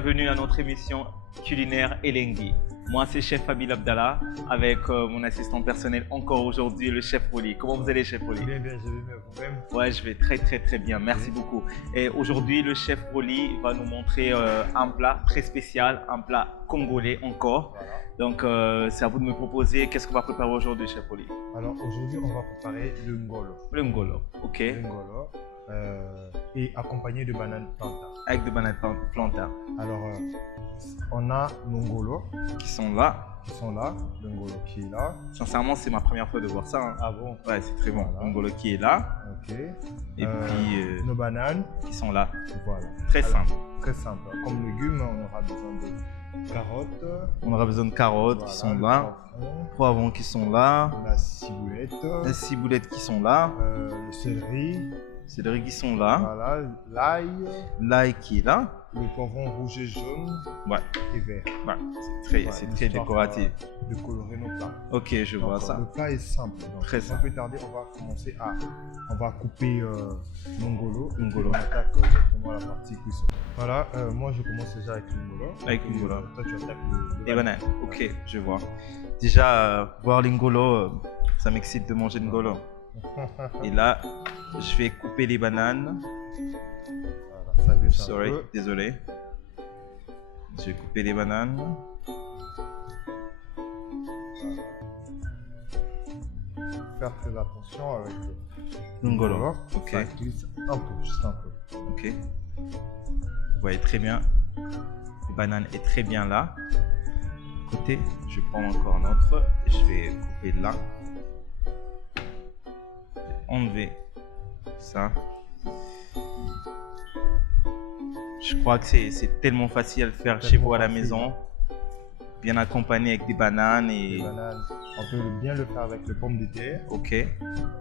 bienvenue à notre émission culinaire Elengui. Moi, c'est Chef Fabile Abdallah avec mon assistant personnel encore aujourd'hui, le Chef Woli. Comment vous allez, Chef Woli? Bien, je vais bien vous-même. Ouais, je vais très bien, merci beaucoup. Et aujourd'hui, le Chef Woli va nous montrer un plat très spécial, un plat congolais encore. Voilà. Donc, c'est à vous de me proposer qu'est-ce qu'on va préparer aujourd'hui, Chef Woli. Alors aujourd'hui, on va préparer le ngolo. Le ngolo, ok. Le ngolo et accompagné de bananes plantain. Avec des bananes plantain. Alors, on a le ngolo Qui sont là. qui sont là, le ngolo qui est là. Sincèrement, c'est ma première fois de voir ça. Hein. Ah bon? Ouais, c'est très bon. Voilà. Le ngolo qui est là. Ok. Et puis, nos bananes, qui sont là. voilà. Très simple. Très simple. Comme légumes, on aura besoin de carottes. On aura besoin de carottes Voilà, qui sont le là. Poivrons qui sont là. la ciboulette, Les ciboulettes qui sont là. le céleri, Céleri qui sont là. voilà, l'ail, L'ail qui est là. le poivron rouge et jaune Ouais, et vert. ouais. C'est très, Ouais, c'est très histoire, décoratif. De colorer nos plats. Ok, je vois Donc, ça. le plat est simple. Donc, Très sans simple. plus tarder, on va commencer à... On va couper mon ngolo. Le ngolo. On attaque directement la partie cuisson. Voilà, moi je commence déjà avec le ngolo. Avec le Et, ngolo. toi tu attaques le Les bananes. Ok, je vois. Déjà, voir les ngolo, ça m'excite de manger le ngolo. Et là, je vais couper les bananes. Voilà, ça glisse un Sorry, peu. désolé. Je vais couper les bananes. Faire très attention avec Le ngolo. Ok, Ça glisse un peu, juste un peu. ok. Vous voyez très bien. Les bananes est très bien là. Côté, je prends encore un autre. Je vais couper là. Je vais enlever ça. Je crois que c'est tellement facile à le faire chez vous à la Tellement maison. Bien accompagné avec des bananes Les et... bananes, on peut bien le faire avec les pommes de terre, Ok,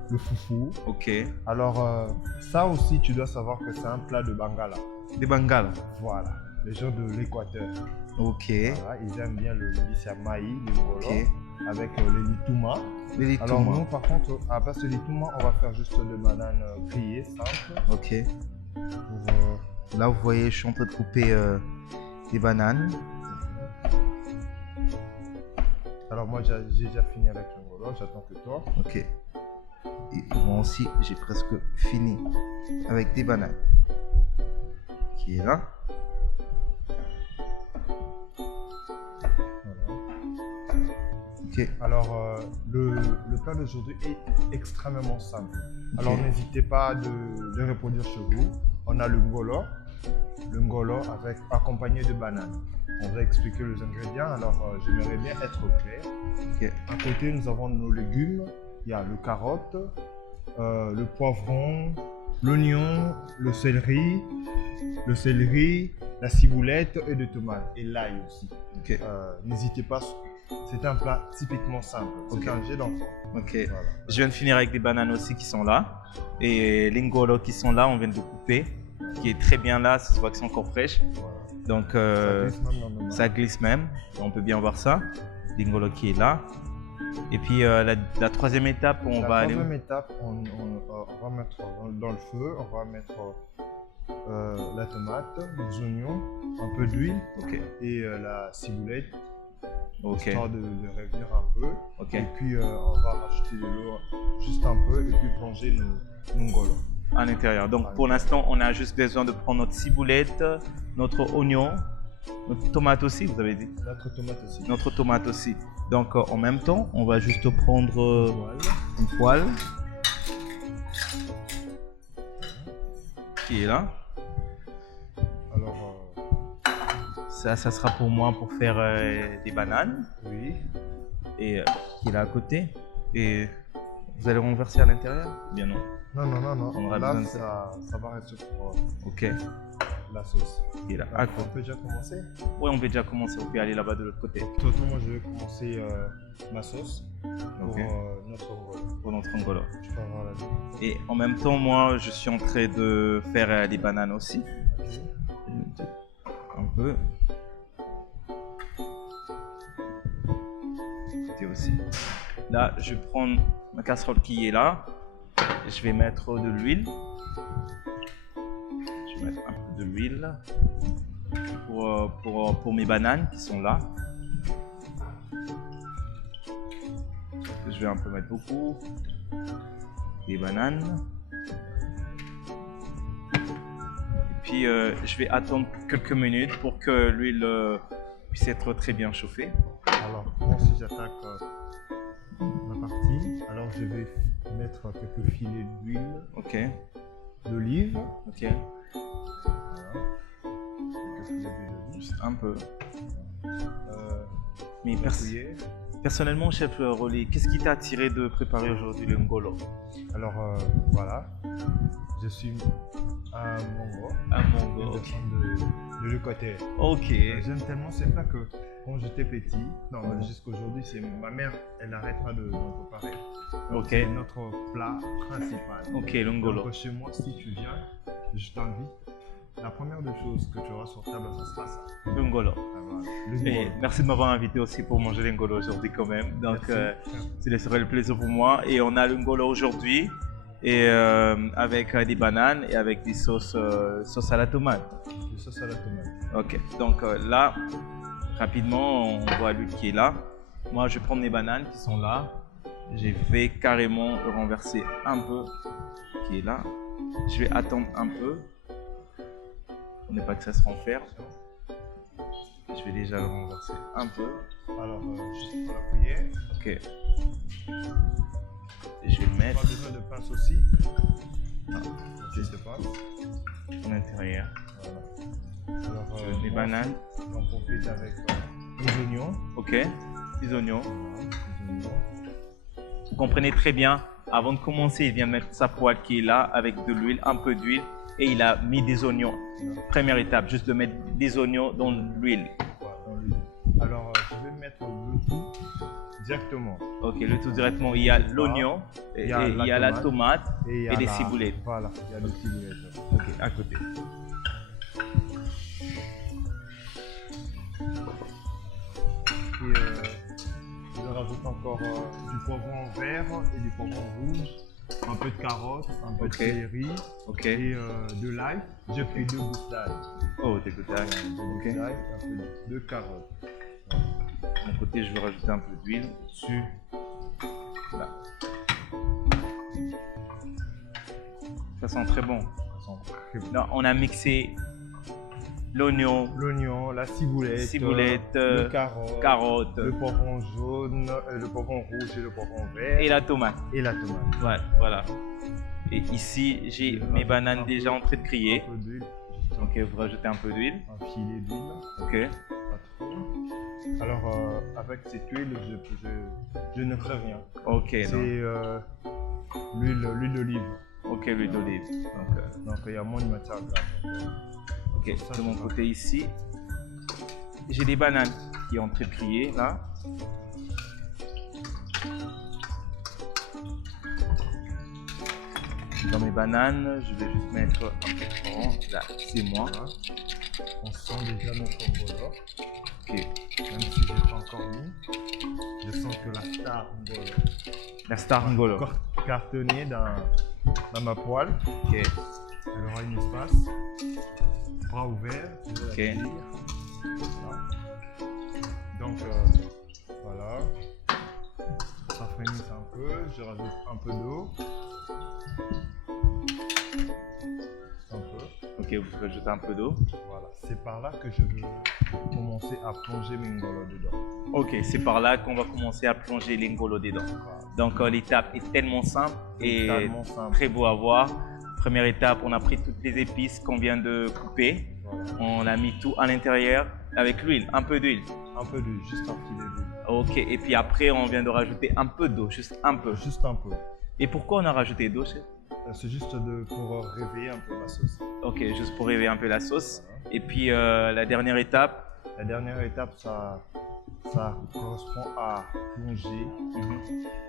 le foufou. ok. Alors, ça aussi, tu dois savoir que c'est un plat de Bangala. Des bengales. Voilà, les gens de l'Équateur. Ok, Voilà, ils aiment bien le bissamaï, le ngolo, ok. avec les litouma. Les Alors tomates. nous, par contre, à place de litouma, on va faire juste des bananes grillées, simples. Ok. Pour, Là, vous voyez, je suis en train de couper des bananes. Alors moi, j'ai déjà fini avec le ngolo, j'attends que toi. Ok. Et moi aussi, j'ai presque fini avec des bananes. Qui est là. Voilà. Ok. Alors, le plat d'aujourd'hui est extrêmement simple. Alors, Ok. n'hésitez pas de reproduire chez vous. On a le ngolo avec accompagné de bananes. On va expliquer les ingrédients. Alors, j'aimerais bien être clair. Ok. À côté, nous avons nos légumes. Il y a le carotte, le poivron, l'oignon, le céleri, la ciboulette et des tomates. Et l'ail aussi. Ok. N'hésitez pas, c'est un plat typiquement simple. C'est Ok. un jet d'enfant. Ok. Voilà. Je viens de finir avec des bananes aussi qui sont là. Et les ngolo qui sont là, on vient de couper. Qui est très bien là, ça se voit que c'est encore fraîche. Voilà. Donc, Ça glisse même dans nos mains. ça glisse même. On peut bien voir ça. L'ingolo qui est là. Et puis la troisième étape, on La va aller. troisième étape, on va mettre dans le feu, on va mettre la tomate, les oignons, un peu d'huile Ok. et la ciboulette, Ok. histoire de revenir un peu. Ok. Et puis on va rajouter de l'eau juste un peu et puis plonger nos ngolo. À l'intérieur. Donc pour l'instant, on a juste besoin de prendre notre ciboulette, notre oignon, notre tomate aussi, vous avez dit. Notre tomate aussi. Notre tomate aussi. Donc en même temps, on va juste prendre Voilà. une poêle qui est là. Alors, Ça sera pour moi pour faire des bananes oui. et qui est là à côté. Et vous allez renverser à l'intérieur? Bien non. Non. On aura Là, besoin de ça va rester pour Ok. la sauce. Qui est là. Alors, Ah, on peut déjà commencer? ouais, on peut déjà commencer. On peut aller là-bas de l'autre côté. Tout moi, je vais commencer ma sauce pour Ok. notre ngolo. Pour notre ngolo. Tu peux avoir la vue. Et en même temps, moi, je suis en train de faire des bananes aussi. Ok. Un peu. Côté aussi. Là, je vais prendre ma casserole qui est là. Je vais mettre de l'huile. Je vais mettre un peu de l'huile. pour mes bananes qui sont là. Je vais un peu mettre beaucoup des bananes. Et puis je vais attendre quelques minutes pour que l'huile puisse être très bien chauffée. Alors, moi si j'attaque ma partie, alors je vais mettre quelques filets d'huile Ok, d'olive. ok, Voilà. Quelques filets d'huile d'olive. juste un peu. Mais Une cuillère. personnellement, chef Rolly, qu'est-ce qui t'a attiré de préparer aujourd'hui le ngolo? Alors voilà, je suis à Mongo, Un une mongo, ok. personne de l'Équateur. Ok, J'aime tellement ces plats que quand j'étais petit, non, jusqu'aujourd'hui, c'est ma mère, elle n'arrête pas d'en préparer. ok, C'est notre plat principal. ok, le ngolo. Donc chez moi, si tu viens, je t'invite. La première des choses que tu auras sur table, ça sera ça. Le ngolo. Ah, voilà. Le Et ngolo. merci de m'avoir invité aussi pour manger le ngolo aujourd'hui quand même. Donc Merci. ce serait le plaisir pour moi. Et on a le ngolo aujourd'hui et avec des bananes et avec des sauces à la tomate. Le sauce à la tomate. Ok, donc là, rapidement, on voit l'huile qui est là. Moi, je vais prendre mes bananes qui sont là. Je vais carrément le renverser un peu, qui est là. Je vais attendre un peu. On n'est pas que ça se renferme. Je vais déjà le renverser un peu. Alors, juste pour la cuillère. Ok. Et je vais le Pas mettre besoin de pince aussi. Non. Juste de pince. à l'intérieur. Voilà. Alors, Je mets mes moi, bananes. j'en profite avec les oignons. Ok. Les oignons. Voilà, les oignons. Vous comprenez très bien. Avant de commencer, il vient mettre sa poêle qui est là avec de l'huile, un peu d'huile. Et il a mis des oignons. Première étape, juste de mettre des oignons dans l'huile. Voilà, dans l'huile. Alors, je vais mettre le tout directement. Ok, le tout directement. Il y a l'oignon, et Il y a il y a la tomate il y a et les la- ciboulettes. Voilà, il y a des ciboulettes. Ok, à côté. Et je rajoute encore du poivron vert et du poivron rouge, un peu de carottes, un peu Ok. de céleri Ok. et de l'ail. J'ai pris 2 gousses d'ail. Oh, t'écoutes. Deux Ok. gousses d'ail et un peu de carottes. De mon côté, je vais rajouter un peu d'huile dessus. Là. Ça sent très bon. Ça sent très bon. Là, on a mixé l'oignon, L'oignon, la ciboulette, Ciboulette, le carotte, carotte le poivron jaune, le poivron rouge et le poivron vert et la tomate. et la tomate. Ouais, voilà. Et ici, j'ai mes bananes déjà en train de crier. Un peu d'huile, juste Ok, vous rajoutez un peu d'huile. un filet d'huile, Ok. pas trop. Alors avec cette huile, je ne ferai rien. Ok, C'est donc, l'huile d'olive. ok, l'huile d'olive. Donc il y a moins de matière grasse. Ok, Ça, de mon c'est côté ici, j'ai des bananes qui ont en train de crier là. Dans mes bananes, je vais juste mettre un peu de poivron. Là, c'est moi. Voilà. On sent déjà notre ngolo. Ok. Même si je n'ai pas encore mis, je sens que la star ngolo La star ngolo. encore cartonnée dans ma poêle. Ok. Elle aura une espace, bras ouverts, je vais Ok. la cuire. Voilà. Donc voilà, ça frémisse un peu, je rajoute un peu d'eau. Un peu, Ok, vous rajoutez un peu d'eau. voilà. C'est par là que je veux commencer à plonger mes ngolo dedans. Ok, c'est par là qu'on va commencer à plonger les ngolo dedans. Voilà. Donc l'étape est tellement simple et Totalement simple. très beau à voir. Première étape, on a pris toutes les épices qu'on vient de couper. Voilà. On a mis tout à l'intérieur avec l'huile, un peu d'huile. Un peu d'huile, juste un filet d'huile. Ok, et puis après, on vient de rajouter un peu d'eau, juste un peu. Juste un peu. Et pourquoi on a rajouté d'eau, chef? C'est juste pour réveiller un peu la sauce. Ok, juste pour réveiller un peu la sauce. Voilà. Et puis la dernière étape, La dernière étape, ça correspond à plonger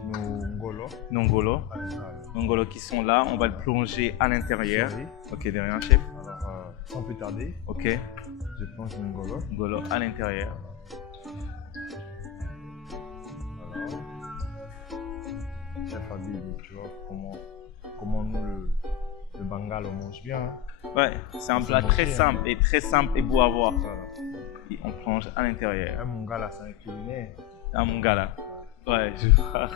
nos ngolo nongolo. à l'intérieur. Nongolo qui sont là, on va le plonger à l'intérieur. Chérie. Ok, derrière, chef. Alors, sans plus tarder, Ok, je plonge mon ngolo. nongolo à l'intérieur. Voilà. Chef Habib, tu vois comment nous le Bengale, on mange bien. Hein. Ouais, c'est un plat très simple et beau à voir. Voilà. Et on plonge à l'intérieur. Un Mongala, c'est un culinaire. Ah mon gars là. Ouais, je vois.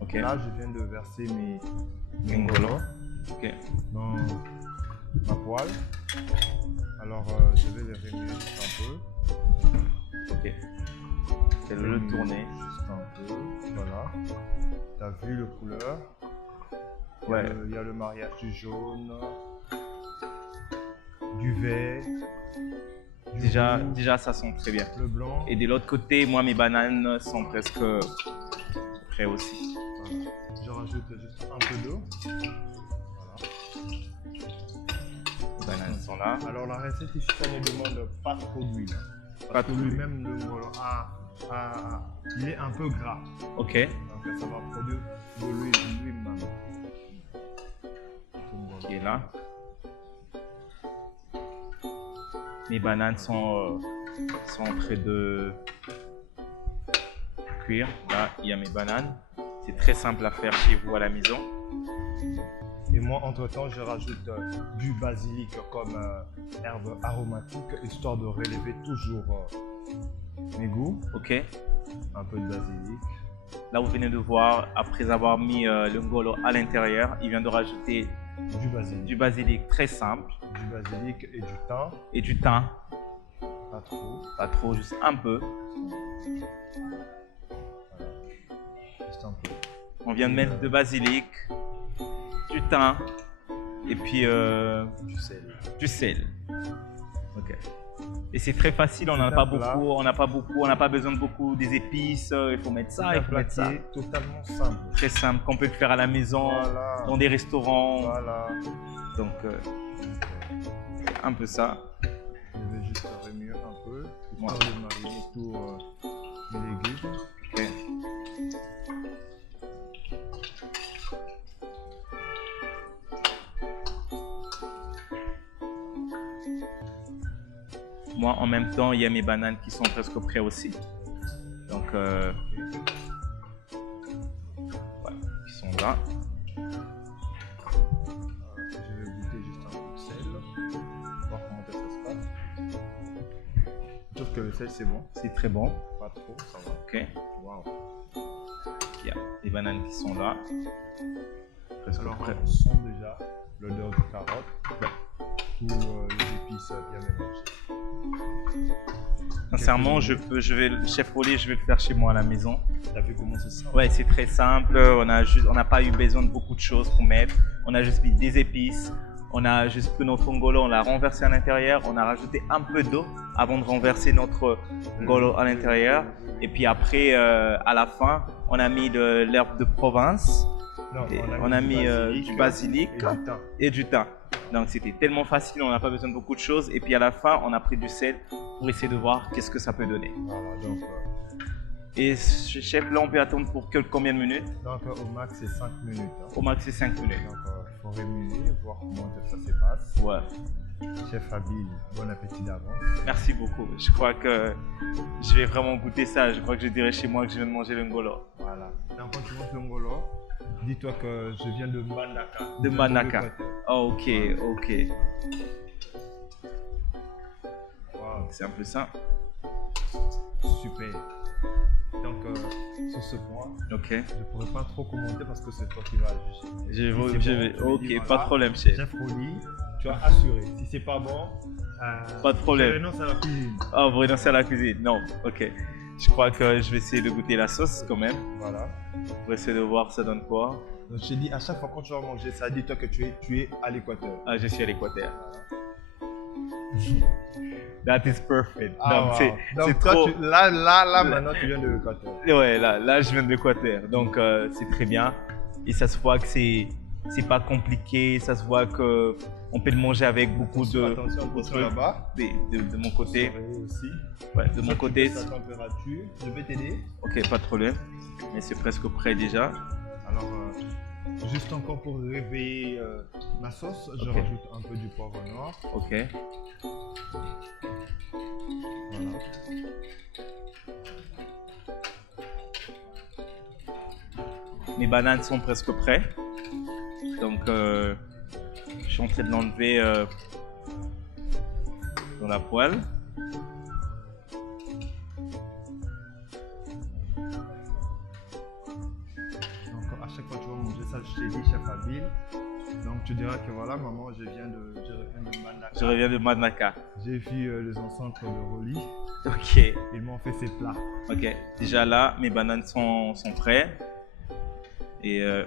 Ok. Là, je viens de verser mes Ngolo. ngolo Ok. dans ma poêle. Alors, je vais les remuer juste un peu. Ok. C'est le tourner. Juste un peu. Voilà. Tu as vu le couleur? Ouais. Il y a le mariage du jaune, du vert. Du Déjà, rouge, déjà, ça sent très bien. le blanc. Et de l'autre côté, moi, mes bananes sont presque prêtes aussi. Voilà. Je rajoute juste un peu d'eau. Voilà. Les bananes sont là. Alors la recette ici, ça ne demande pas trop d'huile. Pas Parce que trop d'huile. lui-même, le ngolo, il est un peu gras. Ok. Donc ça va produire de l'huile lui-même. Qui est là. Mes bananes sont en train de cuire. Là, il y a mes bananes. C'est très simple à faire chez vous à la maison. Et moi, entre-temps, je rajoute du basilic comme herbe aromatique, histoire de relever toujours mes goûts. Ok. Un peu de basilic. Là, vous venez de voir, après avoir mis le ngolo à l'intérieur, il vient de rajouter Du basilic. du basilic très simple Du basilic et du thym. et du thym. Pas trop. Pas trop, juste un peu. Voilà. Juste un peu. On vient de mettre du basilic, du thym et puis Du sel. du sel. Ok. Et c'est très facile, on n'a C'est pas un plat. beaucoup, on n'a pas besoin de beaucoup des épices. Il faut mettre ça, C'est il un faut plat mettre qui ça. est totalement simple. Très simple, qu'on peut le faire à la maison, Voilà. dans des restaurants. Voilà. Donc, un peu ça. Je vais juste remuer un peu, histoire de mariner tous mes légumes. Ok. Moi, en même temps, il y a mes bananes qui sont presque prêtes aussi. Donc, voilà, qui sont là. Je vais goûter juste un peu de sel, voir comment ça se passe. Je trouve que le sel c'est bon, C'est très bon. pas trop, ça va. Ok. Waouh. Il y a les bananes qui sont là. Presque Alors prêtes. on sent déjà l'odeur de carotte, tous les épices bien mélangées. Sincèrement, chef Rolly, je vais le faire chez moi à la maison. T'as vu comment c'est ça? Ouais, c'est très simple. On n'a pas eu besoin de beaucoup de choses pour mettre. On a juste mis des épices. On a juste pris notre ngolo, on l'a renversé à l'intérieur. On a rajouté un peu d'eau avant de renverser notre ngolo à l'intérieur. Et puis après, à la fin, on a mis de l'herbe de Provence. Non, Et on a mis du basilic et du thym. et du thym. Donc c'était tellement facile, on n'a pas besoin de beaucoup de choses. Et puis à la fin, on a pris du sel pour essayer de voir qu'est-ce que ça peut donner. Voilà, donc Et chef, là, on peut attendre pour combien de minutes? au max c'est 5 minutes. Hein. Au max, c'est 5 minutes. Donc il faut remuer, voir comment ça se passe. Ouais. Chef Habib, bon appétit d'avance. Merci beaucoup. Je crois que je vais vraiment goûter ça. Je crois que je dirai chez moi que je viens de manger le ngolo. Voilà. Donc quand tu manges le ngolo, dis-toi que je viens de Mbandaka. De Mbandaka. l'Équateur. Oh, ok, ok. Wow, C'est un peu ça. super. Donc sur ce point, Ok. je ne pourrais pas trop commenter parce que c'est toi qui vas juger. Je Si c'est vais. bon, tu me Ok, dis, pas voilà. de problème, chef. Chef Rolly, tu as assuré. Si c'est pas bon, Pas de problème. je renonce à la cuisine. Oh, vous renoncez à la cuisine? Non, ok. Je crois que je vais essayer de goûter la sauce quand même. Voilà. Pour essayer de voir ça donne quoi. Donc je te dis, à chaque fois quand tu vas manger ça, dis-toi que tu es à l'Équateur. Ah, je suis à l'Équateur. That is perfect. Ah, Donc, wow. c'est Donc toi, trop. là, maintenant, tu viens de l'Équateur. Ouais, là, je viens de l'Équateur. Donc, c'est très bien. Et ça se voit que c'est pas compliqué. Ça se voit que on peut le manger avec beaucoup de. Attention là-bas. De mon côté. Surveiller aussi. Ouais, de mon Soit côté. tu baisses la température. Je vais t'aider. Ok, pas de problème. Mais c'est presque prêt déjà. Alors, juste encore pour réveiller ma sauce, je Ok. rajoute un peu du poivre noir. Ok. Voilà. mes bananes sont presque prêtes. Donc, je suis en train de l'enlever dans la poêle. Donc, à chaque fois que tu vas manger ça, je t'ai dit, chef Habile. Donc, tu diras que voilà, maman, je reviens de Mandaka. Je reviens de Madnaka. J'ai vu les ancêtres de Roli. Ok, Ils m'ont fait ces plats. ok. Déjà là, mes bananes sont prêtes. Et Alors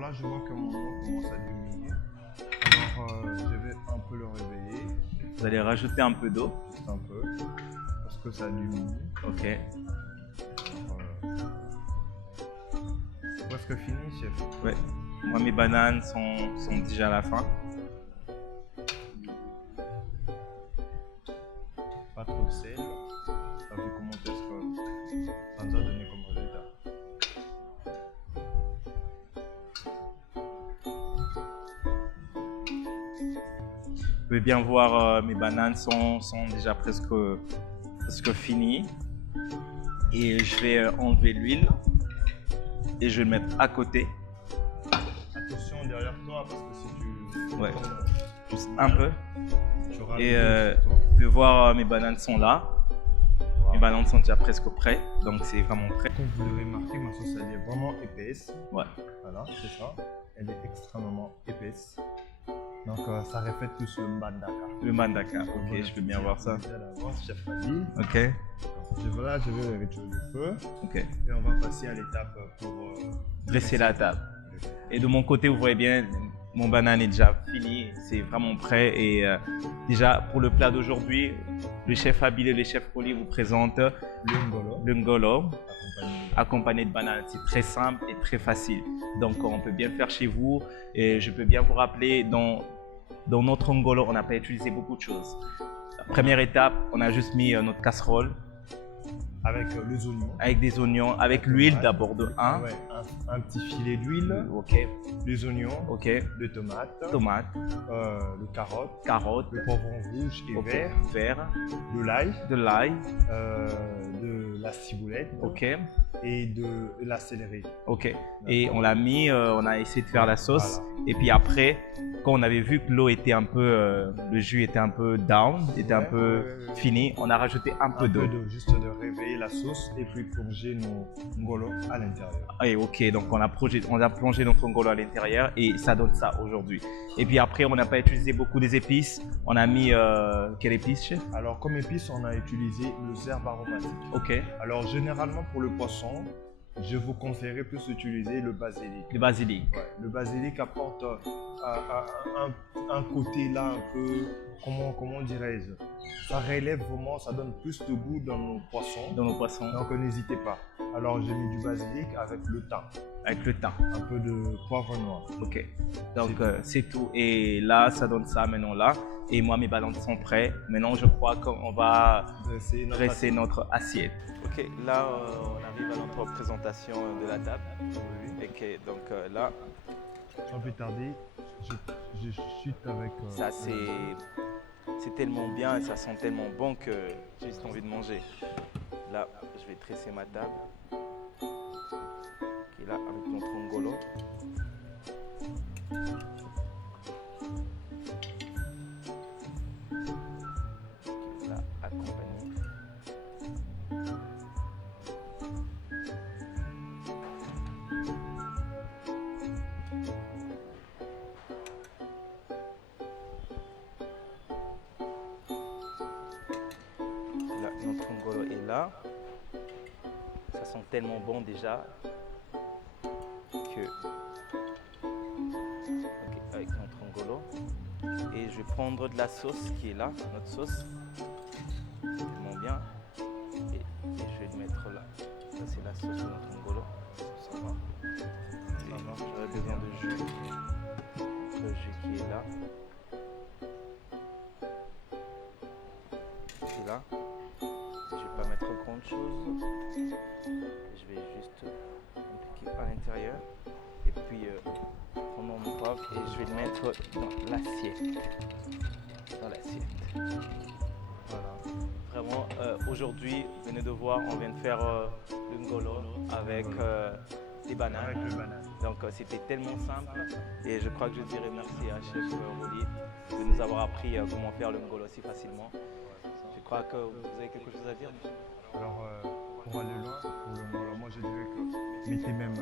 là, je vois que mon eau commence à diminuer. Alors, je vais un peu le réveiller, vous allez rajouter un peu d'eau. juste un peu, parce que ça diminue. Ok. Presque fini, chef. Ouais. Moi, mes bananes sont déjà à la fin. Pas trop de sel. Ça veut comment est-ce que ça nous a donné comme résultat. Vous pouvez bien voir, mes bananes sont déjà presque finies. Et je vais enlever l'huile et je vais le mettre à côté. Attention derrière toi, parce que si tu... Ouais. Juste un peu. Tu auras Et le goût sur toi. vous pouvez voir, mes bananes sont là. Wow. Mes bananes sont déjà presque prêtes, donc c'est vraiment prêt. Comme vous l'avez remarqué, ma sauce elle est vraiment épaisse. Ouais. Voilà, c'est ça. Elle est extrêmement épaisse. Donc ça reflète plus le Mandaka. Le mandaka, ok, je peux bien voir ça. Déjà d'avance, chef Habile. Ok, Voilà, je vais retirer le feu ok. et on va passer à l'étape pour Dresser la table. Et de mon côté, vous voyez bien, mon banane est déjà fini, c'est vraiment prêt. Et déjà, pour le plat d'aujourd'hui, le chef Habile et le chef Roli vous présentent le ngolo le ngolo accompagné accompagné de bananes. C'est très simple et très facile. Donc, on peut bien le faire chez vous. Et je peux bien vous rappeler, dans notre ngolo, on n'a pas utilisé beaucoup de choses. La première étape, on a juste mis notre casserole avec les oignons. avec des oignons, avec l'huile Ouais. d'abord de 1. Ouais, un petit filet d'huile, Ok, les oignons, ok. les tomates, Tomates, le carotte, carottes, le poivron rouge et ok, vert, vert, de l'ail, de l'ail, de la ciboulette ok, et de la céleri. ok. Et on l'a mis, on a essayé de faire la sauce. Voilà. Et puis après, quand on avait vu que l'eau était un peu, le jus était un peu down, était un Ouais, peu ouais. fini, on a rajouté un peu d'eau. Juste de réveiller la sauce et puis plonger nos ngolo à l'intérieur. Et ok, donc on a plongé notre ngolo à l'intérieur et ça donne ça aujourd'hui. Et puis après, on n'a pas utilisé beaucoup des épices. On a mis quelle épice, chef? Alors comme épice, on a utilisé les herbes aromatiques. Ok, Alors généralement pour le poisson, je vous conseillerais plus d'utiliser le basilic. le basilic. Ouais, le basilic apporte un côté là un peu, comment dirais-je, ça relève vraiment, ça donne plus de goût dans nos poissons. Dans nos poissons, Donc n'hésitez pas. Alors j'ai mis du basilic avec le thym, avec le thym. un peu de poivre noir. Ok, donc C'est c'est tout. Et là, ça donne ça maintenant là. Et moi, mes bananes sont prêts. Maintenant, je crois qu'on va dresser notre assiette. Ok, là, on arrive à notre présentation de la table. Ok, donc là, Sans plus tarder, je chute avec... ça c'est tellement bien et ça sent tellement bon que j'ai juste envie de manger. Là, je vais dresser ma table. Qui est là avec notre ngolo. Qui est là accompagné. Là, notre ngolo est là. Ça sent tellement bon déjà que... Ok, avec notre ngolo. Et je vais prendre de la sauce qui est là, notre sauce. Tellement bien. Et je vais le mettre là. Ça c'est la sauce de notre ngolo. Ça va. J'aurais besoin de jus. Le jus qui est là. Qui est là. Je vais pas mettre grande chose. Je vais juste appliquer à l'intérieur. Et puis prendre mon poivre et je vais le mettre dans l'assiette. Dans l'assiette. Voilà. Vraiment, aujourd'hui, vous venez de voir, on vient de faire le ngolo avec des bananes. Avec le banane. Donc c'était tellement simple et je crois que je dirais merci à Chef Rodi de nous avoir appris comment faire le ngolo si facilement. Je crois que vous avez quelque chose à dire. Alors, pour aller loin, pour le ngolo, moi je dirais que mettez même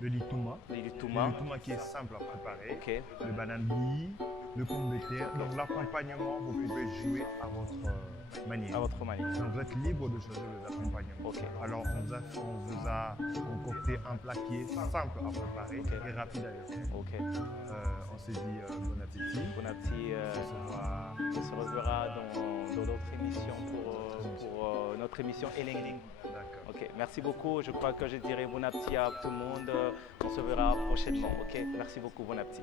le lituma. Le Le lituma. lituma qui est simple à préparer. Ok. Le banane bouilli, le pomme de terre. Donc l'accompagnement, vous pouvez jouer à votre manière. À votre manière. Donc vous êtes libre de choisir les accompagnements. Ok. Alors on vous a concocté un plat qui est simple à préparer Ok. et rapide à faire. Ok. On s'est dit bon appétit. Bon appétit. On se reverra dans notre émission pour notre émission Elengi. D'accord. Ok, merci beaucoup. Je crois que je dirais bon appétit à tout le monde. On se verra prochainement. Ok, merci beaucoup. Bon appétit.